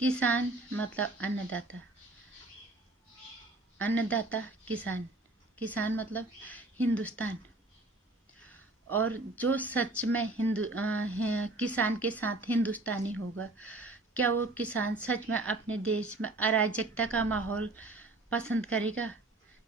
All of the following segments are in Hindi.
किसान मतलब अन्नदाता। अन्नदाता किसान। किसान मतलब हिंदुस्तान। और जो सच में किसान के साथ हिंदुस्तानी होगा, क्या वो किसान सच में अपने देश में अराजकता का माहौल पसंद करेगा?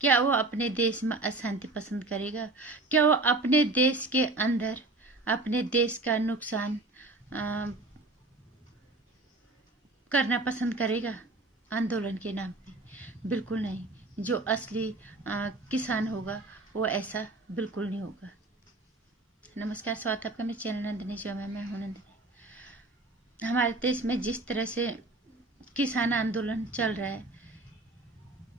क्या वो अपने देश में अशांति पसंद करेगा? क्या वो अपने देश के अंदर अपने देश का नुकसान करना पसंद करेगा आंदोलन के नाम पे? बिल्कुल नहीं। जो असली किसान होगा वो ऐसा बिल्कुल नहीं होगा। नमस्कार, स्वागत है आपका मेरे चैनल नंदिनी शो में। मैं हूं नंदिनी। हमारे देश में जिस तरह से किसान आंदोलन चल रहा है,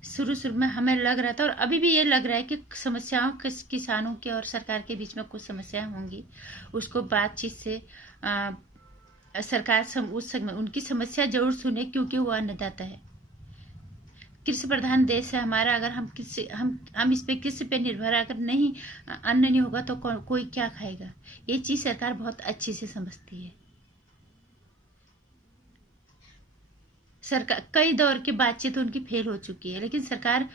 शुरू में हमें लग रहा था और अभी भी ये लग रहा है कि समस्याओं किसानों के और सरकार के बीच में कुछ समस्याएं होंगी। उसको बातचीत से सरकार उनकी समस्या जरूर सुने, क्योंकि वो अन्नदाता है। कृषि प्रधान देश है हमारा। अगर हम इस पे कृषि पे निर्भर, अगर नहीं अन्न नहीं होगा तो कोई क्या खाएगा? ये चीज सरकार बहुत अच्छी से समझती है। सरकार कई दौर की बातचीत उनकी फेल हो चुकी है, लेकिन सरकार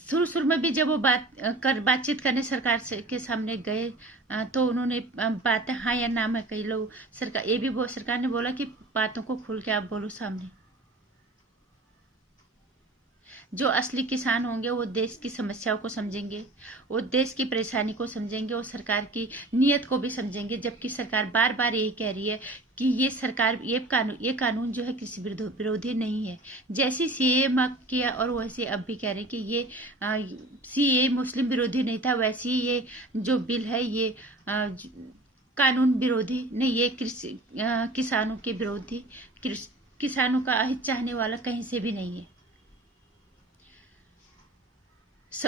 शुरू में भी जब वो बातचीत करने सरकार के सामने गए तो उन्होंने बातें हाँ या ना में कई लोग सरकार ने बोला कि बातों को खुल के आप बोलो सामने। जो असली किसान होंगे वो देश की समस्याओं को समझेंगे, वो देश की परेशानी को समझेंगे और सरकार की नीयत को भी समझेंगे। जबकि सरकार बार बार यही कह रही है कि ये कानून जो है कृषि विरोधी नहीं है। जैसी सीए किया और वैसे अब भी कह रहे हैं कि ये सीए मुस्लिम विरोधी नहीं था, वैसे ही ये जो बिल है ये कानून विरोधी नहीं, ये किसानों के विरोधी, किसानों का अहित चाहने वाला कहीं से भी नहीं है।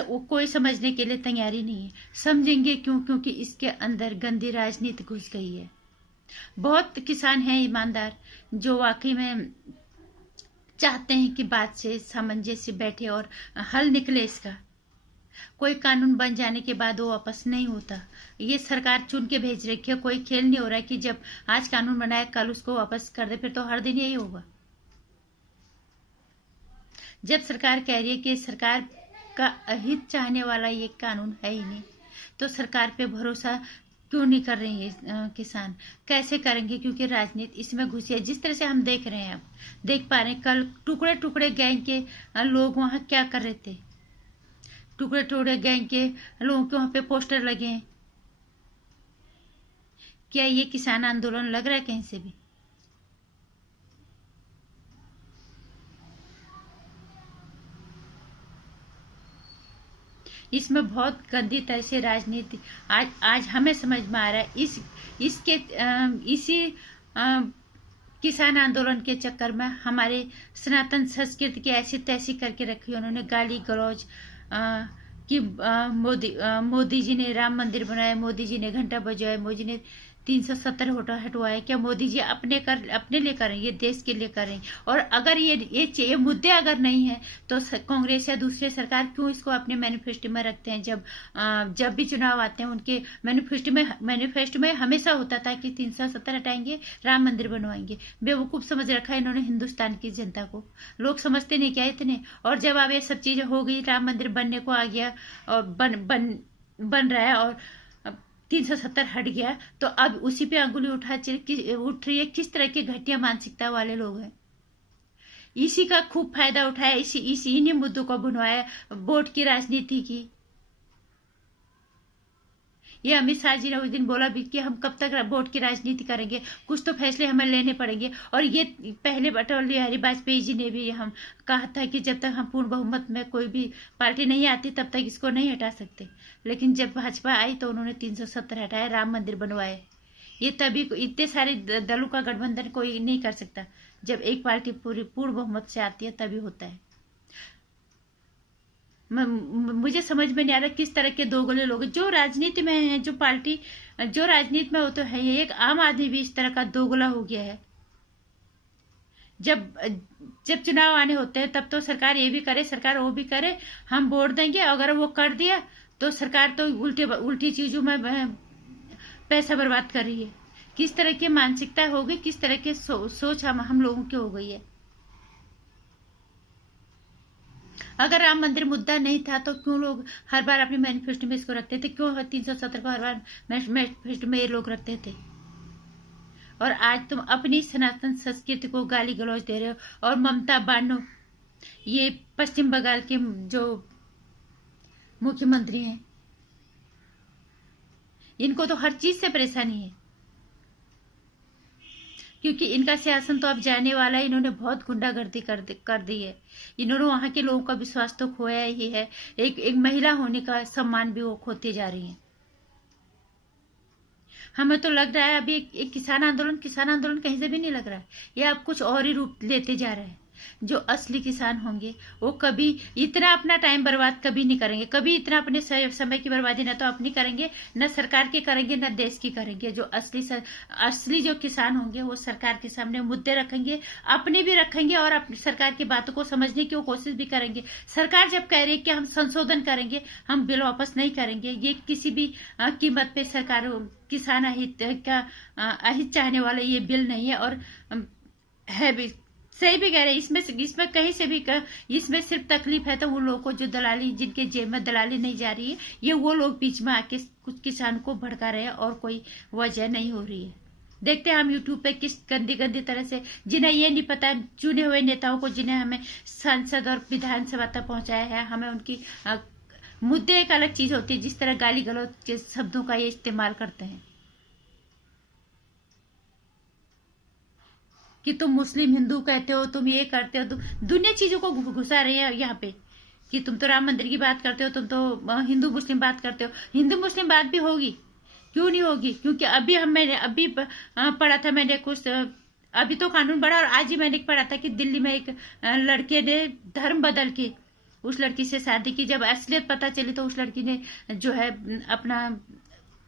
वो कोई समझने के लिए तैयारी नहीं है। समझेंगे क्यों? क्योंकि इसके अंदर गंदी राजनीति घुस गई है। बहुत किसान हैं ईमानदार जो वाकई में चाहते हैं कि बात से सामंजस्य से बैठे और हल निकले इसका। कोई कानून बन जाने के बाद वो वापस नहीं होता। ये सरकार चुन के भेज रखी है। कोई खेल नहीं हो रहा है कि जब आज कानून बनाया कल उसको वापस कर दे, फिर तो हर दिन यही होगा। जब सरकार कह रही है कि सरकार का अहित चाहने वाला ये कानून है ही नहीं, तो सरकार पे भरोसा क्यों नहीं कर रहे हैं किसान? कैसे करेंगे? क्योंकि राजनीति इसमें घुसी है। जिस तरह से हम देख रहे हैं, अब देख पा रहे हैं, कल टुकड़े टुकड़े गैंग के लोग वहां क्या कर रहे थे। टुकड़े टुकड़े गैंग के लोगों के वहां पे पोस्टर लगे हैं। क्या ये किसान आंदोलन लग रहा है कहीं से भी? इसमें बहुत गंदी तरह से राजनीति आज हमें समझ में आ रहा है। इसी किसान आंदोलन के चक्कर में हमारे सनातन संस्कृति की ऐसी तैसी करके रखी। उन्होंने गाली गलौज कि मोदी जी ने राम मंदिर बनाया, मोदी जी ने घंटा बजाया, मोदी ने 370 हटवाए। क्या मोदी जी अपने लिए करें? ये देश के लिए करें। और अगर ये मुद्दे अगर नहीं है तो कांग्रेस या दूसरे सरकार क्यों इसको अपने मैनिफेस्टो में रखते हैं? जब भी चुनाव आते हैं उनके मैनिफेस्टो में हमेशा होता था कि 370 हटाएंगे, राम मंदिर बनवाएंगे। बेवकूफ समझ रखा है इन्होंने हिंदुस्तान की जनता को। लोग समझते नहीं क्या इतने? और जब अब ये सब चीजें हो गई, राम मंदिर बनने को आ गया और बन रहा है और 370 हट गया, तो अब उसी पे अंगुली उठ रही है। किस तरह की घटिया मानसिकता वाले लोग हैं? इसी का खूब फायदा उठाया, इन्हीं मुद्दों को बुनवाया, वोट की राजनीति की। ये अमित शाह जी ने उस दिन बोला भी कि हम कब तक वोट की राजनीति करेंगे, कुछ तो फैसले हमें लेने पड़ेंगे। और ये पहले अटल बिहारी वाजपेयी जी ने भी हम कहा था कि जब तक हम पूर्ण बहुमत में कोई भी पार्टी नहीं आती तब तक इसको नहीं हटा सकते। लेकिन जब भाजपा आई तो उन्होंने 370 हटाया, राम मंदिर बनवाए। ये तभी इतने सारे दलों का गठबंधन कोई नहीं कर सकता। जब एक पार्टी पूर्ण बहुमत से आती है तभी होता है। मुझे समझ में नहीं आ रहा किस तरह के दोगले लोग जो राजनीति में हैं, जो राजनीति में वो तो है। एक आम आदमी भी इस तरह का दोगला हो गया है। जब चुनाव आने होते हैं तब तो सरकार ये भी करे, सरकार वो भी करे, हम वोट देंगे। अगर वो कर दिया तो सरकार तो उल्टी चीजों में पैसा बर्बाद कर रही है। किस तरह की मानसिकता हो गई, किस तरह की सोच हम लोगों की हो गई है। अगर राम मंदिर मुद्दा नहीं था तो क्यों लोग हर बार अपने मैनिफेस्टो में इसको रखते थे, क्यों 370 को हर बार मैनिफेस्टो में ये लोग रखते थे। और आज तुम अपनी सनातन संस्कृति को गाली गलौज दे रहे हो। और ममता बानो, ये पश्चिम बंगाल के जो मुख्यमंत्री हैं, इनको तो हर चीज से परेशानी है, क्योंकि इनका शासन तो अब जाने वाला है। इन्होंने बहुत गुंडागर्दी कर दी है। इन्होंने वहां के लोगों का विश्वास तो खोया ही है। एक महिला होने का सम्मान भी वो खोते जा रही हैं। हमें तो लग रहा है अभी एक किसान आंदोलन कहीं से भी नहीं लग रहा है। ये अब कुछ और ही रूप लेते जा रहा है। जो असली किसान होंगे वो कभी इतना अपना टाइम बर्बाद कभी नहीं करेंगे, कभी इतना अपने समय की बर्बादी न तो अपनी करेंगे, न सरकार की करेंगे, न देश की करेंगे। जो असली जो किसान होंगे वो सरकार के सामने मुद्दे रखेंगे, अपने भी रखेंगे और अपनी सरकार की बातों को समझने की कोशिश भी करेंगे। सरकार जब कह रही है कि हम संशोधन करेंगे, हम बिल वापस नहीं करेंगे, ये किसी भी कीमत पे सरकार किसान अहित चाहने वाला ये बिल नहीं है। और है भी सही भी कह रहे हैं। इसमें कहीं से भी इसमें सिर्फ तकलीफ है तो वो लोगों को जो दलाली, जिनके जेब में दलाली नहीं जा रही है, ये वो लोग बीच में आके कुछ किसान को भड़का रहे हैं और कोई वजह नहीं हो रही है। देखते हैं हम यूट्यूब पे किस गंदी तरह से, जिन्हें ये नहीं पता, चुने हुए नेताओं को, जिन्हें हमें संसद और विधानसभा तक पहुंचाया है, हमें उनकी मुद्दे एक अलग चीज होती है, जिस तरह गाली गलौज के शब्दों का ये इस्तेमाल करते हैं कि तुम मुस्लिम हिंदू कहते हो, तुम ये करते हो, तुम दुनिया चीजों को घुसा रहे हैं यहाँ पे कि तुम तो राम मंदिर की बात करते हो, तुम तो हिंदू मुस्लिम बात करते हो। हिंदू मुस्लिम बात भी होगी, क्यों नहीं होगी? क्योंकि मैंने अभी पढ़ा था, मैंने कुछ अभी तो कानून बढ़ा, और आज ही मैंने पढ़ा था कि दिल्ली में एक लड़के ने धर्म बदल के उस लड़की से शादी की। जब असलियत पता चली तो उस लड़की ने जो है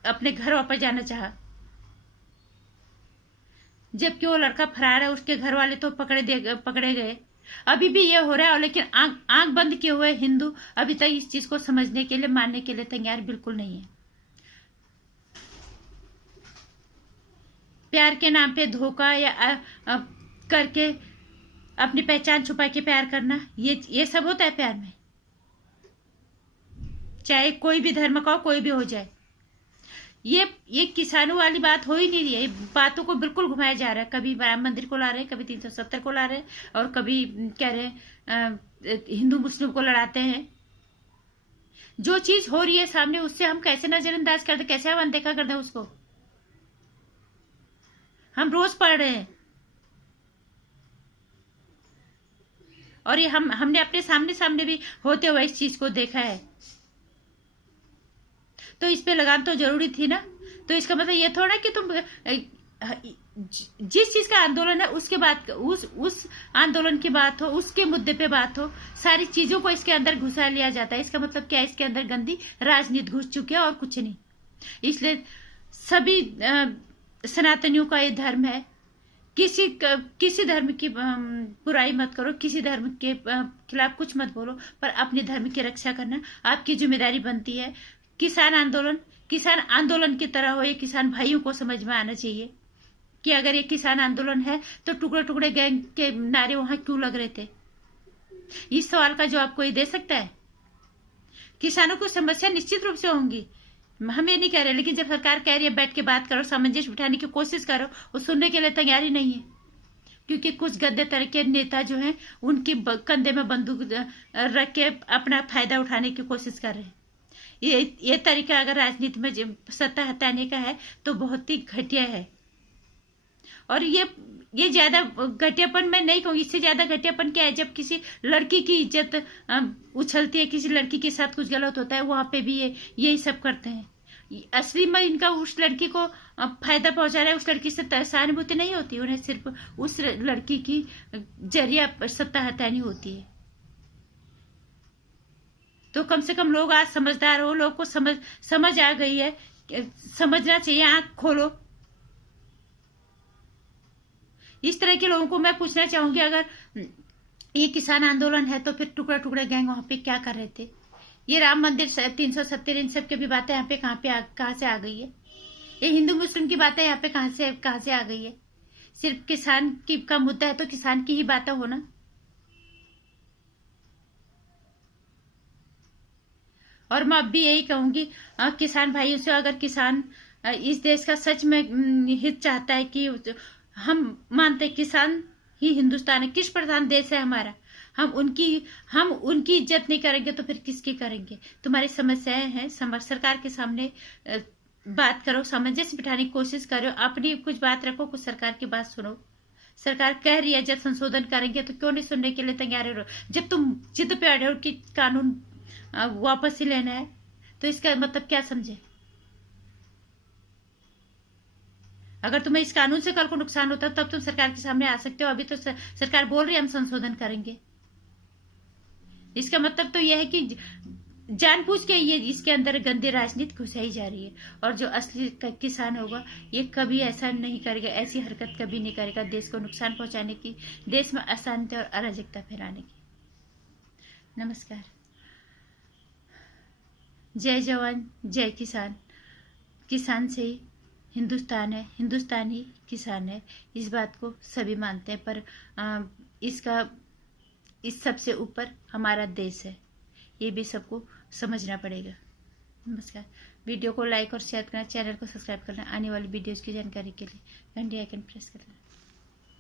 अपने घर वापस जाना चाहा, जबकि वो लड़का फरार है। उसके घर वाले तो पकड़े गए। अभी भी ये हो रहा है, और लेकिन आंख बंद किए हुए हिंदू अभी तक इस चीज को समझने के लिए, मानने के लिए तैयार बिल्कुल नहीं है। प्यार के नाम पे धोखा या करके अपनी पहचान छुपा के प्यार करना, ये सब होता है प्यार में, चाहे कोई भी धर्म का हो, कोई भी हो जाए। ये किसानों वाली बात हो ही नहीं रही है। बातों को बिल्कुल घुमाया जा रहा है। कभी राम मंदिर को ला रहे हैं, कभी 370 को ला रहे हैं, और कभी कह रहे हैं हिंदू मुस्लिम को लड़ाते हैं। जो चीज हो रही है सामने, उससे हम कैसे नजरअंदाज कर दें, कैसे हम अनदेखा कर दें उसको? हम रोज पढ़ रहे हैं, और ये हमने अपने सामने भी होते हुए इस चीज को देखा है। तो इस पे लगाम तो जरूरी थी ना। तो इसका मतलब ये थोड़ा कि तुम जिस चीज का आंदोलन है उसके बाद उस आंदोलन की बात हो, उसके मुद्दे पे बात हो, सारी चीजों को इसके अंदर घुसा लिया जाता है। इसका मतलब क्या है? इसके अंदर गंदी राजनीति घुस चुकी है और कुछ नहीं। इसलिए सभी सनातनियों का ये धर्म है, किसी धर्म की बुराई मत करो, किसी धर्म के खिलाफ कुछ मत बोलो, पर अपने धर्म की रक्षा करना आपकी जिम्मेदारी बनती है। किसान आंदोलन की तरह हो, ये किसान भाइयों को समझ में आना चाहिए कि अगर ये किसान आंदोलन है तो टुकड़े टुकड़े गैंग के नारे वहां क्यों लग रहे थे? इस सवाल का जवाब कोई दे सकता है? किसानों को समस्या निश्चित रूप से होंगी, हम ये नहीं कह रहे, लेकिन जब सरकार कह रही है बैठ के बात करो, सामंजस्य बिठाने की कोशिश करो, वो सुनने के लिए तैयार ही नहीं है। क्योंकि कुछ गद्दे तरह के नेता जो हैं, उनकी कंधे में बंदूक रख के अपना फायदा उठाने की कोशिश कर रहे हैं। ये तरीका अगर राजनीति में सत्ता हटाने का है तो बहुत ही घटिया है। और ये ज्यादा घटियापन मैं नहीं कहूंगी, इससे ज्यादा घटियापन क्या है? जब किसी लड़की की इज्जत उछलती है, किसी लड़की के साथ कुछ गलत होता है, वहां पे भी यही सब करते हैं। असली में इनका उस लड़की को फायदा पहुंचा रहा है, उस लड़की से सहानुभूति नहीं होती, उन्हें सिर्फ उस लड़की की जरिया सत्ता हटानी होती है। तो कम से कम लोग आज समझदार हो, लोग को समझ आ गई है, समझना चाहिए, आंख खोलो। इस तरह के लोगों को मैं पूछना चाहूंगी, अगर ये किसान आंदोलन है तो फिर टुकड़ा टुकड़ा गैंग वहां पे क्या कर रहे थे? ये राम मंदिर 370 इन सब की भी बातें यहाँ पे कहाँ से आ गई है? ये हिंदू मुस्लिम की बातें यहाँ पे कहाँ से आ गई है? सिर्फ किसान की का मुद्दा है तो किसान की ही बातें हो ना। और मैं अब भी यही कहूंगी किसान भाइयों से, अगर किसान इस देश का सच में हित चाहता है कि हम मानते हैं किसान ही हिंदुस्तान है, कृषि प्रधान देश है हमारा, हम उनकी इज्जत नहीं करेंगे तो फिर किसकी करेंगे? तुम्हारी समस्याएं हैं, सरकार के सामने बात करो, सामंजस्य बिठाने की कोशिश करो, अपनी कुछ बात रखो, कुछ सरकार की बात सुनो। सरकार कह रही है जब संशोधन करेंगे तो क्यों नहीं सुनने के लिए तैयार हो? जब तुम जिद पे अड़े हो कि कानून वापस ही लेना है तो इसका मतलब क्या समझे? अगर तुम्हें इस कानून से कल को नुकसान होता तब तुम सरकार के सामने आ सकते हो। अभी तो सरकार बोल रही है हम संशोधन करेंगे। इसका मतलब तो यह है कि जानबूझ के ये इसके अंदर गंदी राजनीति घुसाई जा रही है। और जो असली किसान होगा ये कभी ऐसा नहीं करेगा, ऐसी हरकत कभी नहीं करेगा देश को नुकसान पहुंचाने की, देश में अशांति और अराजकता फैलाने की। नमस्कार। जय जवान जय किसान। किसान से ही हिंदुस्तान है, हिंदुस्तान ही किसान है। इस बात को सभी मानते हैं, पर इस सबसे ऊपर हमारा देश है, ये भी सबको समझना पड़ेगा। नमस्कार। वीडियो को लाइक और शेयर करना, चैनल को सब्सक्राइब करना, आने वाली वीडियोस की जानकारी के लिए घंटी आइकन प्रेस करना।